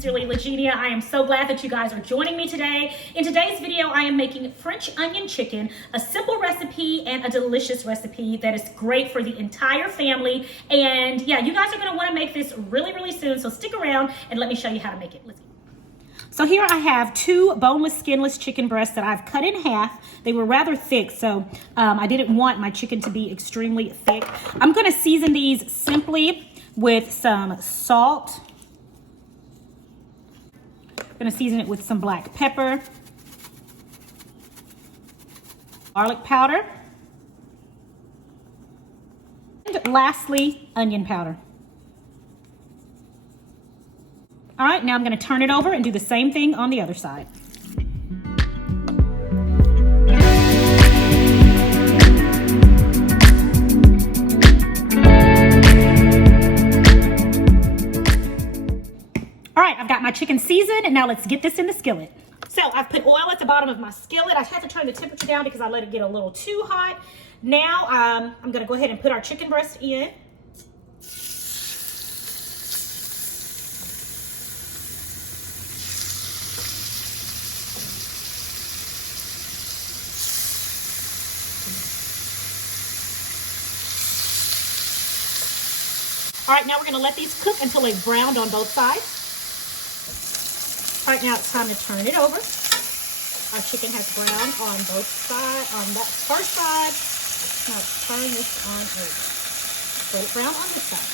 sincerely, Legenia. I am so glad that you guys are joining me today. In today's video, I am making French onion chicken, a simple recipe and a delicious recipe that is great for the entire family. And yeah, you guys are gonna wanna make this really, really soon. So stick around and let me show you how to make it. Let's go. So here I have 2 boneless, skinless chicken breasts that I've cut in half. They were rather thick, so I didn't want my chicken to be extremely thick. I'm gonna season these simply with some salt. I'm gonna season it with some black pepper, garlic powder, and lastly, onion powder. All right, now I'm gonna turn it over and do the same thing on the other side. All right, I've got my chicken seasoned, and now let's get this in the skillet. So I've put oil at the bottom of my skillet. I had to turn the temperature down because I let it get a little too hot. Now I'm gonna go ahead and put our chicken breast in. All right, now we're gonna let these cook until they've browned on both sides. All right, now it's time to turn it over. Our chicken has browned on both sides, on that first side. Now let's turn this on over. Let it brown on this side.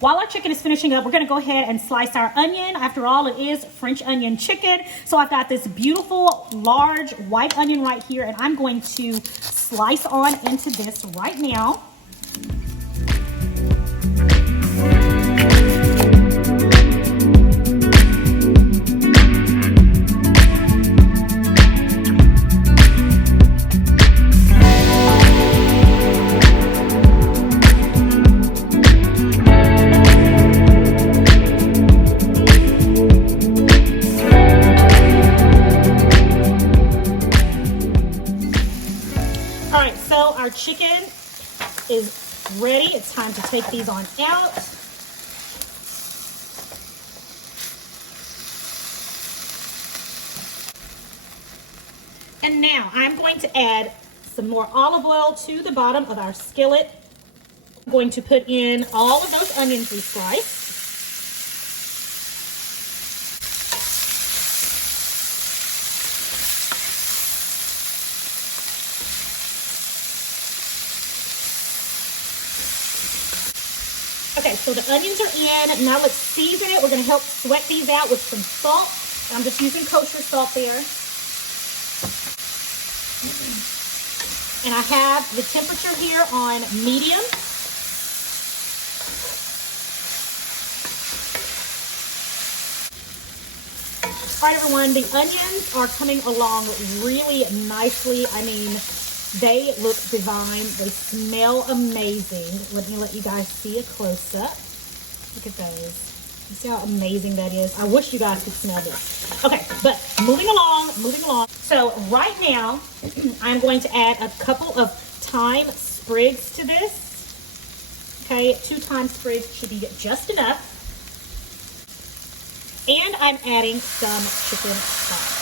While our chicken is finishing up, we're gonna go ahead and slice our onion. After all, it is French onion chicken. So I've got this beautiful, large white onion right here, and I'm going to slice on into this right now. Our chicken is ready. It's time to take these on out. And now I'm going to add some more olive oil to the bottom of our skillet. I'm going to put in all of those onions we sliced. Okay, so the onions are in. Now let's season it. We're going to help sweat these out with some salt. I'm just using kosher salt there. And I have the temperature here on medium. All right, everyone, the onions are coming along really nicely. I mean, they look divine. They smell amazing. Let me let you guys see a close-up. Look at those. You see how amazing that is? I wish you guys could smell this. Okay, but moving along. So right now, I'm going to add a couple of thyme sprigs to this. Okay, 2 thyme sprigs should be just enough. And I'm adding some chicken stock.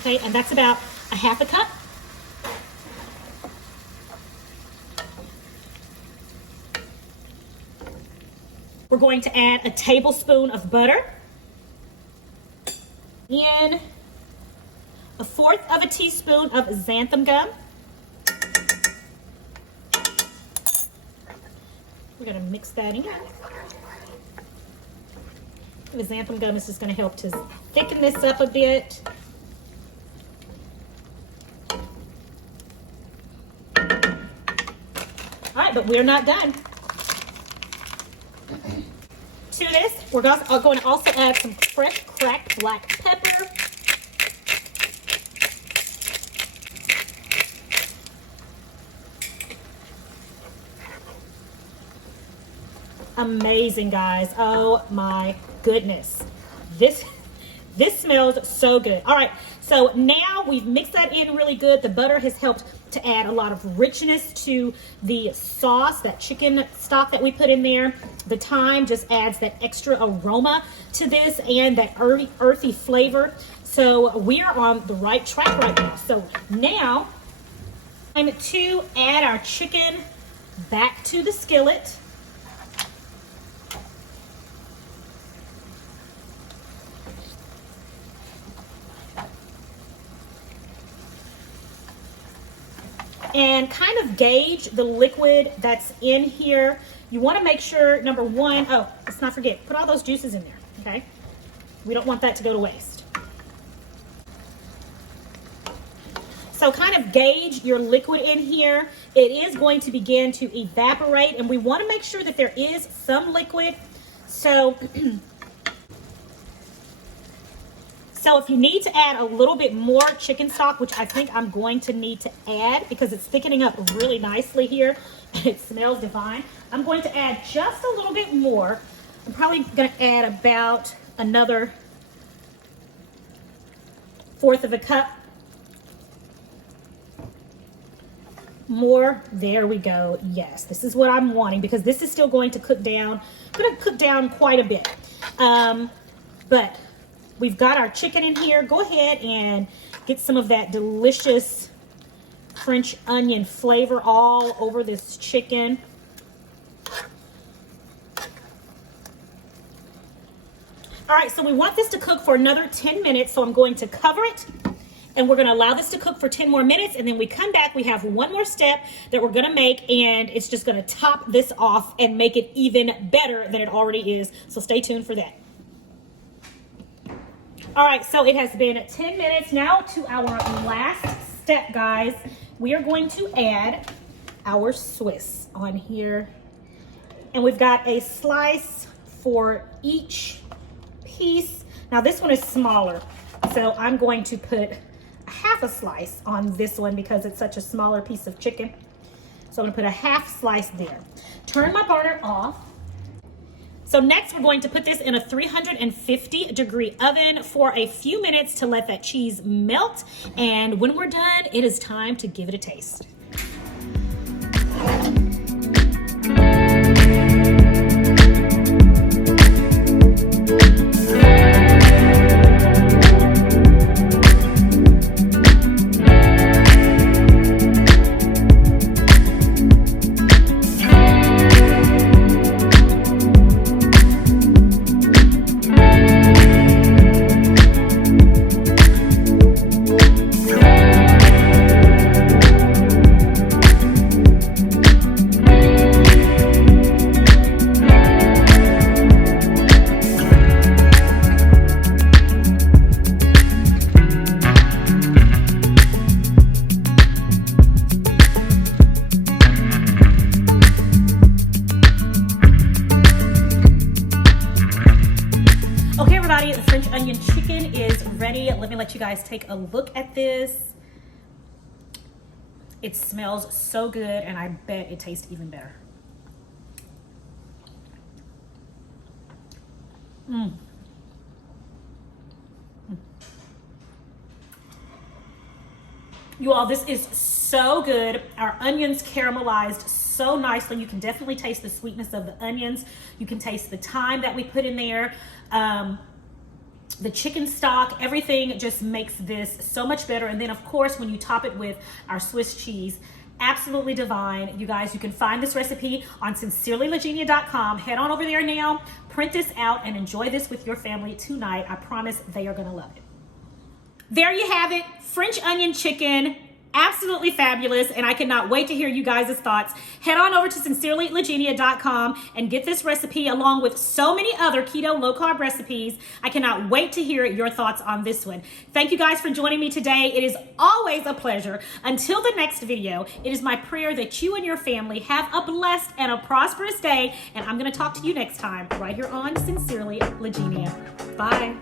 Okay, and that's about a 1/2 cup. We're going to add a tablespoon of butter. In 1/4 teaspoon of xanthan gum. We're gonna mix that in. The xanthan gum is just gonna help to thicken this up a bit. All right, but we're not done. To this, we're going to also add some fresh cracked black pepper. Amazing, guys. Oh my goodness. This smells so good. All right, So now we've mixed that in really good. The butter has helped to add a lot of richness to the sauce, that chicken stock that we put in there. The thyme just adds that extra aroma to this and that earthy flavor. So we are on the right track right now. So now time to add our chicken back to the skillet. And kind of gauge the liquid that's in here. You want to make sure, number one, oh, let's not forget, put all those juices in there, okay? We don't want that to go to waste. So kind of gauge your liquid in here. It is going to begin to evaporate, and we want to make sure that there is some liquid. So So if you need to add a little bit more chicken stock, which I think I'm going to need to add because it's thickening up really nicely here and it smells divine, I'm going to add just a little bit more. I'm probably going to add about another 1/4 of a cup more. There we go. Yes, this is what I'm wanting because this is still going to cook down. Going to cook down quite a bit. But we've got our chicken in here. Go ahead and get some of that delicious French onion flavor all over this chicken. All right, so we want this to cook for another 10 minutes, so I'm going to cover it, and we're going to allow this to cook for 10 more minutes, and then we come back. We have one more step that we're going to make, and it's just going to top this off and make it even better than it already is, so stay tuned for that. All right, so it has been 10 minutes now to our last step, guys. We are going to add our Swiss on here. And we've got a slice for each piece. Now this one is smaller, so I'm going to put half a slice on this one because it's such a smaller piece of chicken. So I'm gonna put a half slice there. Turn my burner off. So next we're going to put this in a 350-degree oven for a few minutes to let that cheese melt. And when we're done, it is time to give it a taste. The French onion chicken is ready. Let me let you guys take a look at this. It smells so good, and I bet it tastes even better. You all, this is so good. Our onions caramelized so nicely. You can definitely taste the sweetness of the onions. You can taste the thyme that we put in there. The chicken stock, everything just makes this so much better. And then of course, when you top it with our Swiss cheese, absolutely divine. You guys, you can find this recipe on sincerelylagenia.com. Head on over there now, print this out, and enjoy this with your family tonight. I promise they are gonna love it. There you have it, French onion chicken. Absolutely fabulous, and I cannot wait to hear you guys' thoughts. Head on over to sincerelylagenia.com and get this recipe along with so many other keto low-carb recipes. I cannot wait to hear your thoughts on this one. Thank you guys for joining me today. It is always a pleasure. Until the next video, it is my prayer that you and your family have a blessed and a prosperous day, and I'm going to talk to you next time right here on Sincerely Lagenia. Bye.